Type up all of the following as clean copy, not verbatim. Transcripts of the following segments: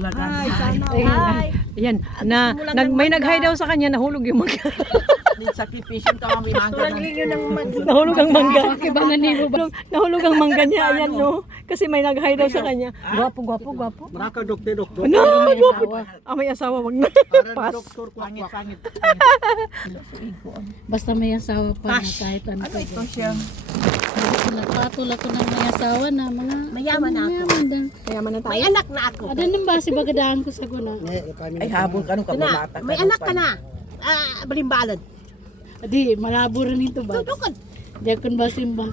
Hi, sana. Ayan. Hi. Ayan, may nag-hi daw sa kanya, nahulog yung mangga. Need sakripisyon ka kami mangga. Nahulog ang mangga. Nahulog ang mangga niya, ayan no. Kasi may nag-hi daw sa kanya. Gwapo. Maraka doktor. Ano? Gwapo. May asawa, wag na. Pas. Pangit. Basta may asawa pa na kahit ano. Ano ito siya? Nagpatol ako ng may asawa na mga Mayaman na ako. mayaman din. Mayaman na tayo. May anak na ako. Ada nang basi bagadaan ko sa guna. Ay habol ka nung Na, may anak ka na. Balimbalad. Adi, malabo rin ito ba? Tukod. Di akong basimba.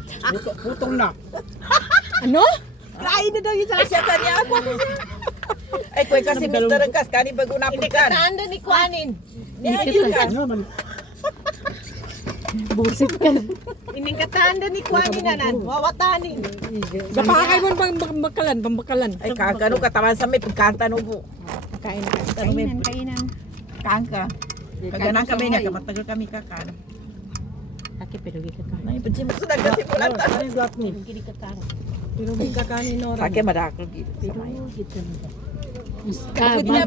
Putong na. Ano? Kain na daw yun sa Siya kanya ako. Ay, kuy kasi Mr. Rengkas, kani bago na Hindi pagkan. ka tanda ni Kuanin. Busit ka na. Hindi ka tanda ni Kuanin nanan. Wawatanin. Gapakay mo pambakalan. Ay, kakano katawan sa may pagkanta no po. Kainan. Kangka. Kaganan kami nga, kamatagal kami kakan. Aki pero kita ka. Ay, pansin mo sa dagat si Pulata. Kini ka ka. Pirugin ka kanin no. Sake madakol gito.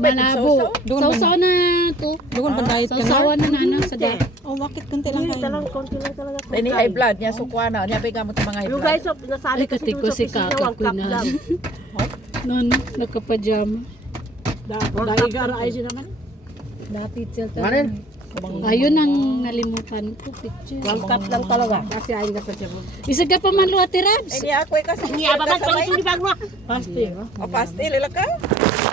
Malabo. Sausaw na to. Doon pa diet ka na. Sausawan na nana sa da. Oh, bakit kunti lang kain? Konti lang talaga. Ini high blood niya, sukwana. Niya bigay mo mga high Yung blood. guys, nasali Ay kasi katiko doon sa si opisina, kaka 1 ko cup na. lang. Nakapajama. Dahil garay siya naman. Dati siya. Ayun ang nalimutan ko picture. 1 cup lang talaga. Kasi ayun ka sa siya. Isa ka pa man lo Ate Rabs. Ay, niya ako kasi. Niya ba man pala ni bagwa? Pasti. O, pastil, ila ka?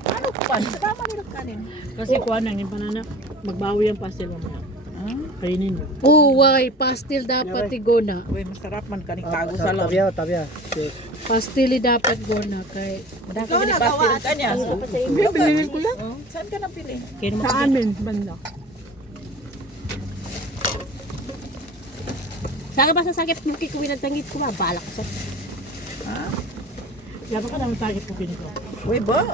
Ano pa? Sa tama nila kanin. Kasi kuha nang yung panana, magbawi ang pastel mo na. Kainin mo. Uway, pastil dapat igona. Uy, masarap man kaning tago sa loob. Tabya. Pastili dapat gona kay Dako ni pastil kanya. Bilhin ko lang. Saan ka napili? Kaya naman Sa amin, banda. Saka ba sa sakit mo kikuwi ng tangit ko ba? Balak ko sa. Dapat ka naman target ko pinito. Uy, ba?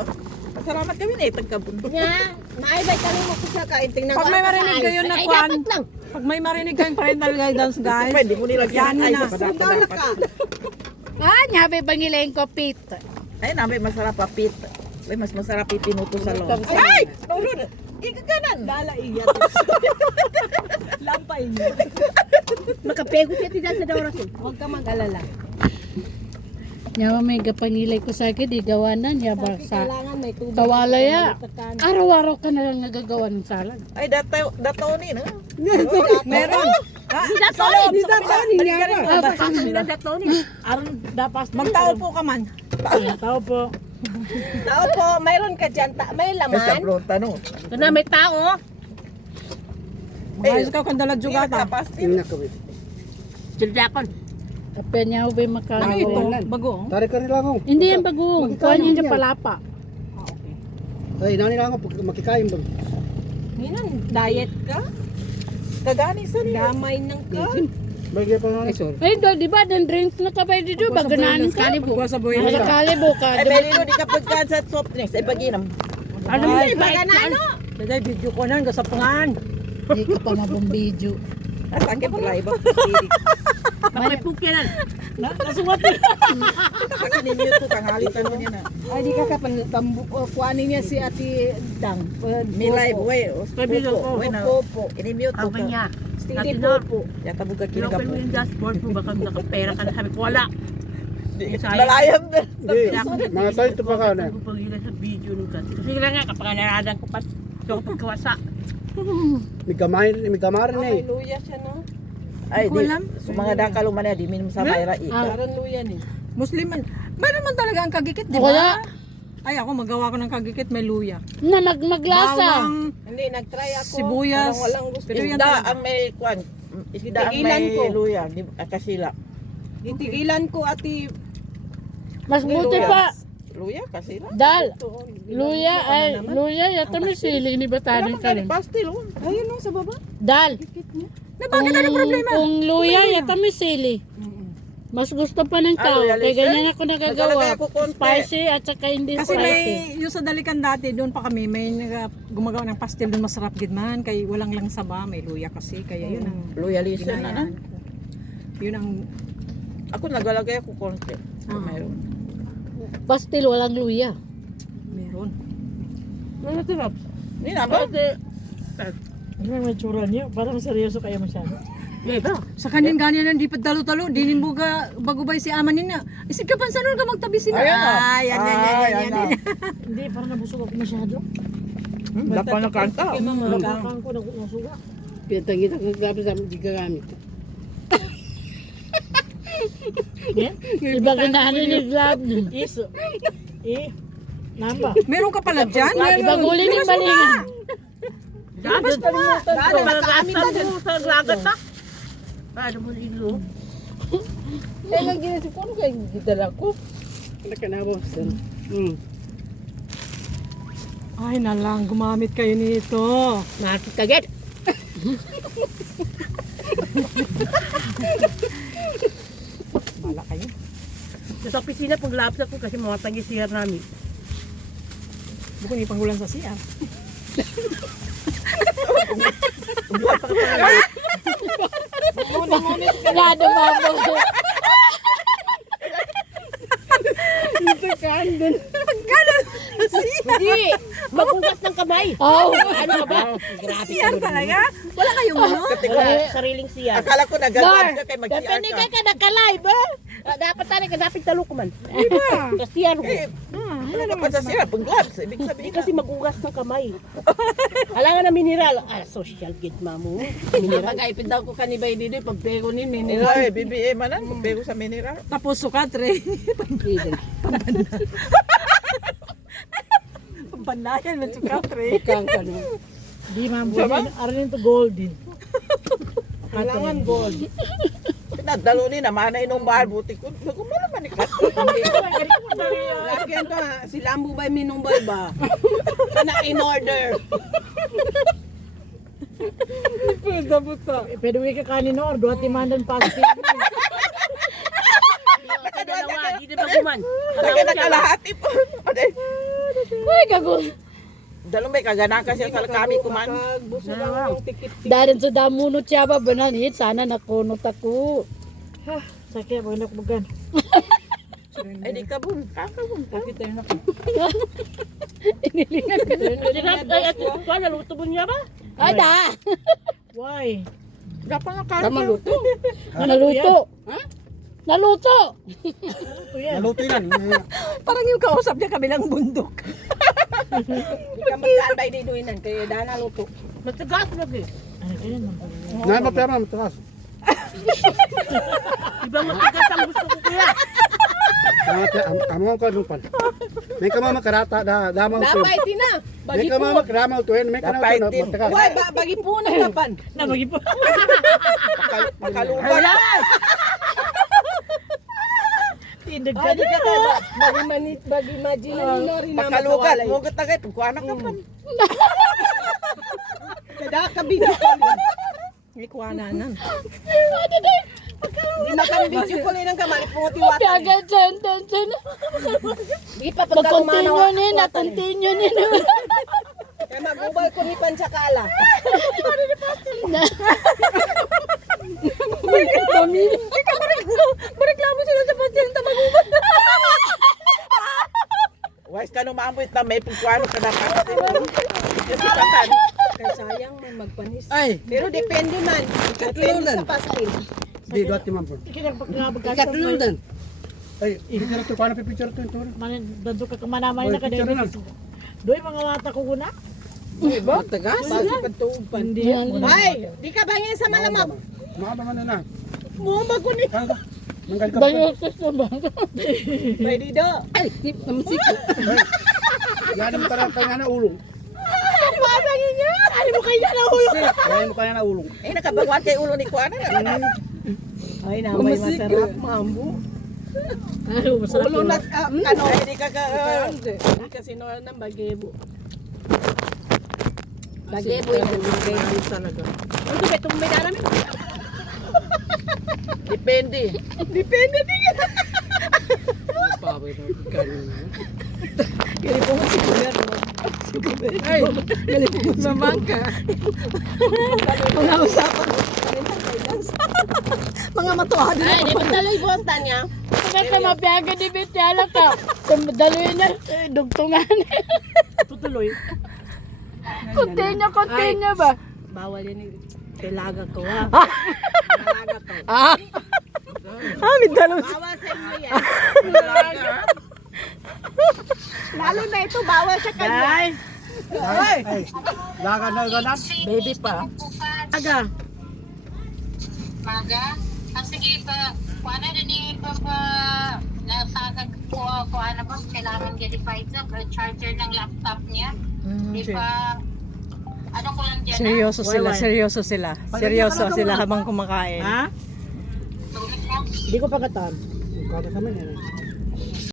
Pasalamat kami na itang kabunto. Nya, naibay ka mo ko sa kain. Tingnan Pag ko may ako sa marinig ayos. kayo na Ay, kwan. dapat lang. Pag may marinig kayong parental guidance, guys. Pwede mo nilagyan Yan ay na. sa dapat. nyabe bangilain ko pit. Ay, namin masarap papit. Uy, mas masarap ipinuto sa loob. Ay! Nulod! Ikaganan! Dala iya. Lampay niya. Makapego siya tiyan sa dawrasin. Huwag ka mag-alala. Nyawa may gapangilay ko sa akin, di gawanan niya ba sa Kailangan may tubig. kawalaya. Araw-araw ka na lang nagagawa ng salad. Ay, dataw ni, no? Meron. Hindi na dato ni. Aron dapat Magtao po ka man. tao po. Tao po, mayroon ka dyan. May Ay, sa laman. pronta, no? Ito na, may tao. Ayos ka kandala Hindi jugata. nakapastil. Siljakon. Kapya niya ubay Ano makagawa. ito? Bago. Tarik ka nila ako. Hindi yan bagong. Kuha niya dyan palapa. Ay, nani lang ako makikain ba? Ngayon, diet ka? Kagani sa niya. Damay ng ka? Bagay pa nga. Ay, di ba? Dan drinks na kabay dito. Baganan ka. Kuha sa buhay Nasa nila. kalibo ka. Ay, Belino, di ka pagkaan sa soft drinks. Ay, paginam. Ano mo Hindi, baga na ano? Dada, video ko na, gasapangan. Hindi ka pa mabumbidyo. At ang kipulay ba? May pukyanan. Nasuwat eh. Kakininyo to, tanghalitan mo niya na. Ay, di ka kuhanin niya si Ate Dang. Milay, buhay. Kaibigan ko. Buhay na. Popo. Inimute to. Sabi niya, Stili Ate Popo. Yata buka Local kinagap. mo yung dashboard mo, baka nakapera ka na. Sabi ko, wala. Malayam na. Mga tayo ito pa ka na. Pagpagila sa video nung kasi lang nga, kapag naradan ko pa, so pagkawasa. May kamarin eh. Luya siya, no? Ay, di. So mga dakal umana, di minum sa mayra ika. Parang luya ni. Muslim man. Mayroon man talaga ang kagikit, di Wala. ba? Ay, ako magawa ko ng kagikit, may luya. Na maglasa. Bawang, Hindi, nag-try ako. sibuyas. Parang walang gusto. Pero yan Isda talaga. ang may kwan. Isda ang Tigilan may ko. luya. Kasila. Itigilan ko, Ate. Mas buti pa. Luya, kasila. Dal. Luya ay luya yata may sili ni batanin ka rin. Pastil. oh. Ayun, no, sa baba. Dal. Bakit ano problema? Kung luya yata may sili. Mas gusto pa ng tao. luya, Kaya Lisa? ganyan ako nagagawa. Naglalagay ako konti. Spicy at saka hindi Kasi spicy. may, yung sa Dalikan dati, doon pa kami, may gumagawa ng pastel doon, masarap gidman, kay walang lang saba, may luya kasi, kaya yun ang Luya lisa na na. ginayaan ko. Yun ang, Ako naglalagay ako konti. Ah. Mayroon. Pastil walang luya. meron. Ano ito, Hindi na ba? Ano yung tsura niya? Parang seryoso kayo masyado. Sa kanin ganyan hindi pa talo-talo, dinin mo ga bagubay si ama nina. Isig ka pansanon ka magtabi sila. Ayan, oh. Yan. Hindi, parang nabusog ako masyado. Wala pa nakanta. Nagkakang ko, nasuga. Pinatangit ang grabe sa hindi gagamit. Yan? Iba kinaano ni Glab. Iso. Namba. Meron ka pala dyan? Ibaguli ni Balingan. Dapat kalimutan ko. Magamit na din. Sa lagat na. Ano mo ilo? Eh, nag-ginisip ko, ano kayo gidala ko? Ano ka na, boss? Ay nalang, gumamit kayo nito. Nakakaget. Bala kayo. Sa opisina, pag lapsa ko kasi mga tangi-sihar namin. Bukod ni panghulan sa siya. Nado mabo. Hindi! Magugas ng kamay! Oh, Ano ka ba? Grabe ka Siyan talaga? Wala kayong ano? Sariling siya. Akala ko nagagawin ka kay Depende mag-CR ka naka-live, eh! Dapat tayo ka dapat talo ko man. Diba? Kasi yan, Ano ka pa sa CR? Pang gloves. Ibig hindi sabihin kasi magugas ng kamay. Alangan na mineral. Social git mo. Mineral. Pag-aipin daw ko kanibay dito, pagpego ni mineral. Ay, BBM manan. Pagpego sa mineral. Tapos sukat, Ray. Pambanlayan ng sukat, Ray. Kang ka no. Di ma'am, arin to golden. Kailangan gold. Pinadalo ni naman na inong bahal buti ko. Nagumala man ikat. Lagyan ka, si Lambo ba minumbay ba? Kana in order. Pwede mo ka kanin or duhat timandan positive. Dalawa, di ba kuman? Lagyan na kalahati po. Aday. ay gago. Dalong may kagana kasi sa kami kuman. Darin sa damunot siya ba bananit sana nakunot ako. Sakya, wag na kumagan. Ay di ka bun. Kakabun. Bakit tayo na Inilingan ka. Ay, at ko naluto mo niya ba? Ay da. Why? Wala pa nga karma. Naluto. Naluto. Naluto yan. Parang yung kausap niya kabilang bundok. Hindi ka magkaanbay dito inan, kaya dahil naluto. Matagas lagi. Ano kaya naman? Ngayon mapera, matakas. Iba matagas ang gusto ko kuya. Amo ko lumpan. May kama makarata damang to. Dapat tina. May kama makramaw to yan. May kana to Dapat din. matakas. Why, bagi po na kapan. Nabagi po. Makalupan. Tindag Ay, di ka ka. Bagi imagine na nino rin naman sa Makalugat. walay. Mugat tagay. Pagkuhanan ka pa. Kada kabidyo ko. May kuwananan. Di makambidyo ko rin ang kamali. Pungoti-watan. Kaga dyan. Di pa pagkalumanaw. Mag-continue ni na. Continue ni na. Kaya magubay ko ni Pansakala. Pamilya. Mareklamo sila sa pasyente magubad. Wais ka nung maamoy na may pagkuhanan ka dapat. Kasi patan. Kaya sayang may magpanis. Ay, Pero depende man. Depende sa pasain. di duat timam po. Ikatulunan. Ay, picture to kana picture to ito. Manin, danto ka kamanaman na ka Picture na. Doy mga mata ko kuna. Diba? Tagas? Basi pagtuog pa. Hindi yan. Ay, di ka bangin sa malamag. Mga ba na na. Mumag ko ni. Kanga. Manggal ka. Bayo sa bangka. May dido. Ay, namusik. Yan mo para kanya na ulong. Ano ba bangin niya? Ano mo kaya na ulo? Yan mo kanya na ulong. Eh, nakabagwan kay ulo ni Kuana. Ay, na may masarap. Mambo. Ano, masarap Ulo yun. na, ano? Ay, di ka ka. Hindi kasi no ng bagebo. Bagebo yun. Bagebo talaga. Ano ba itong may darami? Depende. Depende din yan. Kaya po nga si Kuya. Ay, mamangka. Mga usapan. Mga matuwa din. Ay, di ba taloy boss niya? Basta mabiyaga di Bityala ka. Daloy na. Dugtungan. Tutuloy. Continue ba? Bawal yan. Kailaga ko ha. May dalawang Bawal sa inyo yan. Lalo na ito, bawal sa kanya. Ay, laga na ganan. Baby pa. Aga. Maga? Sige pa, kuha na din pa nasagag ko ano ba, kailangan verify sa charger ng laptop niya. Di pa, ano ko lang dyan seryoso sila. Seryoso sila habang kumakain. Ha? tulad mo. Hindi ko pagkatan. Kada kami yan.